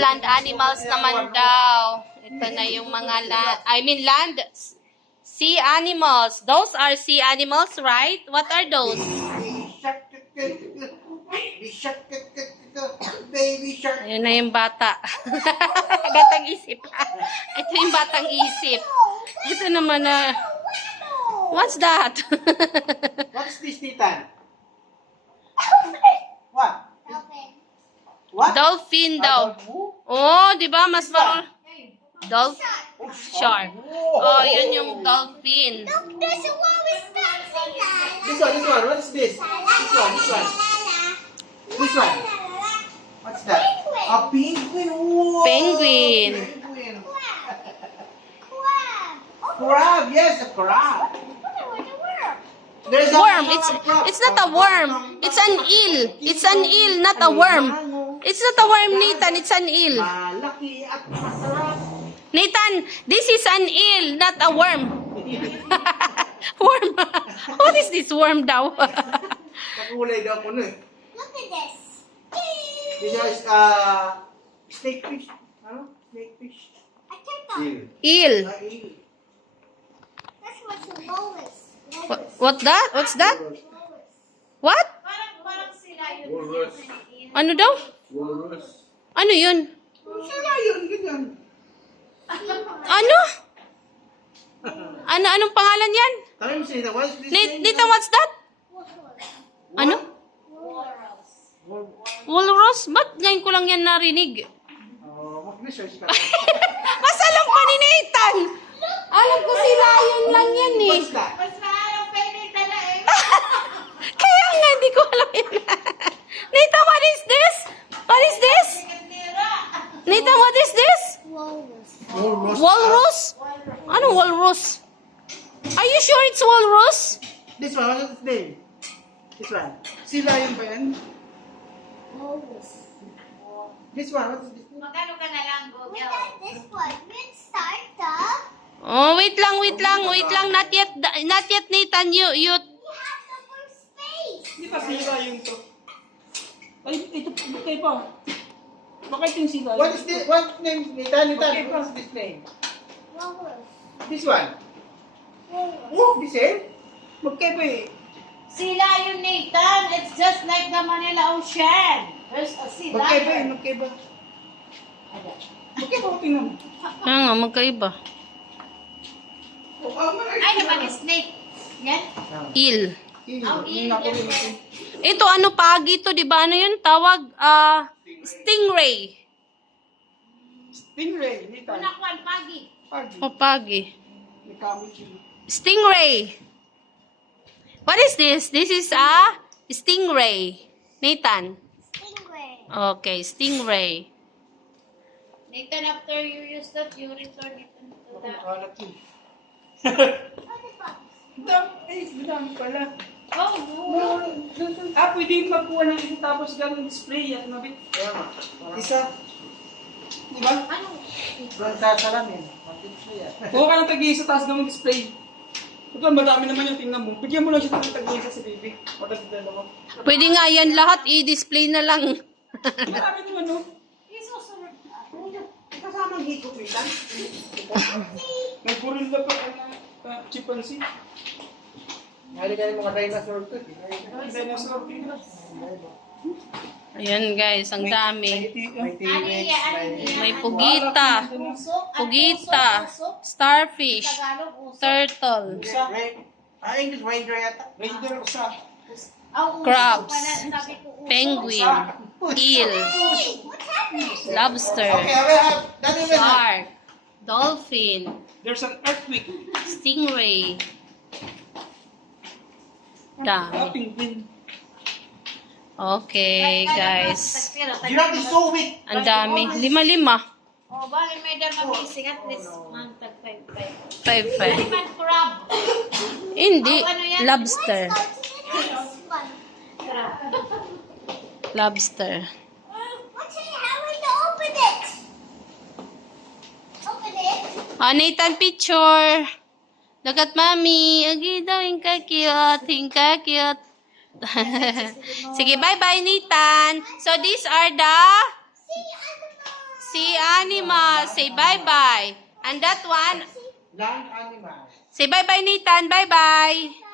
Land animals naman daw. Ito na yung mga land. Sea animals. Those are sea animals, right? What are those? Baby shark. Ayan na yung bata. Batang isip. Ito yung batang isip. Ito naman na... What's that? What is this, Titan? What? What? Dolphin daw. Oh, di ba? Mas marunong. Dolphin. Shark. Oh, yun yung dolphin. This one. What is this? This one. This one. What's that? A penguin. Whoa. Penguin. Crab. Yes, a crab. There's a Worm. crab. It's not a worm. It's an eel. It's an eel, not a worm. It's not a worm, Nathan. It's an eel. Malaki at masarap. Nathan, this is an eel, not a worm. Worm. What is this worm daw? Kakulay daw ko eh. Look at this. This is snake fish. Ano? Snake fish. A turtle. Eel. Eel. That's what's the lowest. What that? What's that? What? Parang sila yun. Walrus. Ano daw? Walrus. Ano yun? Sila yun, ganyan. Ano? Anong pangalan yan? Tanong mo sila, what is this? Nathan, what's that? Ano? Walrus? Ba't ngayon ko lang yan narinig? Mag-research ka. Mas alam pa ni Nathan! Alam ko si Ryan lang yan eh. What's that? Kaya nga, hindi ko alam yun. Nathan, what is this? What is this? Nathan, what is this? Walrus. Walrus. Walrus? Ano walrus? Are you sure it's walrus? This one, what's its name? This one. Sila yun ba yan? Walrus. This one, what's this? Magkano ka na lang, We Google? got this one. Let's start the... Oh, wait lang. Not yet, Nathan. You, We have the first space. Hindi pa sila yung to. Ay, ito kayo pa. Bakit yung sila? What is this? What name? Nathan, Okay, what's this name? Walrus. This one. Walrus. Oh, the same? Magkaiba eh. Sila yun, Nathan. It's just like the Manila Ocean. There's a sea Magkaiba eh, lion. magkaiba. Magkaiba ko tingnan mo. Kaya nga, magkaiba. Ay, naman snake. Yan? Eel. Ang eel yan. Ito, ano pagi to, di ba? Ano yun? Tawag, stingray. Stingray, nita. Unakwan, pagi. Pagi. O, pagi. May kamay siya. Stingray. What is this? This is a stingray. Nathan. Stingray. Okay, stingray. Nathan, after you use that, you return it to the... Kalat yun. What is that? Dami pala. Oh, no. Pwede magkuha ng isa tapos ganun display at mabit. Isa. Diba? Ano? Doon sasalamin. Matips mo yan. Kuha ka ng tag-iisa tapos ganun display. Ito, madami naman yung tingnan mo. Bigyan mo lang siya ng tag-iisa si baby. Matagdala mo. Pwede nga yan lahat, i-display na lang. Marami naman, no? Isusunod na. Kasamang hikop nila. Nagburil na pa na chimpanzee. Hali ka yung mga dinosaur to. Dinosaur tingnan. Ayan guys, ang dami. May T-Rex, May pugita, Usok. pugita, starfish, Tagalog, usok. turtle, English Ranger yata. Raider usa. Ang usok Crabs. pala, sabi ko usok. penguin, eel, What's happening? lobster, Okay, I will have. That will have. shark, dolphin, There's an earthquake. stingray. Dami. Penguin. Okay guys, Giraffe is so weak. ang dami. 5-5. Oh, bakit may dama missing at least man tag 5-5. 5-5. Man crab. Hindi, Oh, ano yan? lobster. Let's go to the next one. Crab. Lobster. What's it? How are you open it? Open it. Nathan, picture. Look at mommy. Agi daw, hinka cute. Sige, bye-bye, Nathan. So, these are the See, animals. sea animals. Say bye-bye. And that one, Land animal. say bye-bye, Nathan. Bye-bye.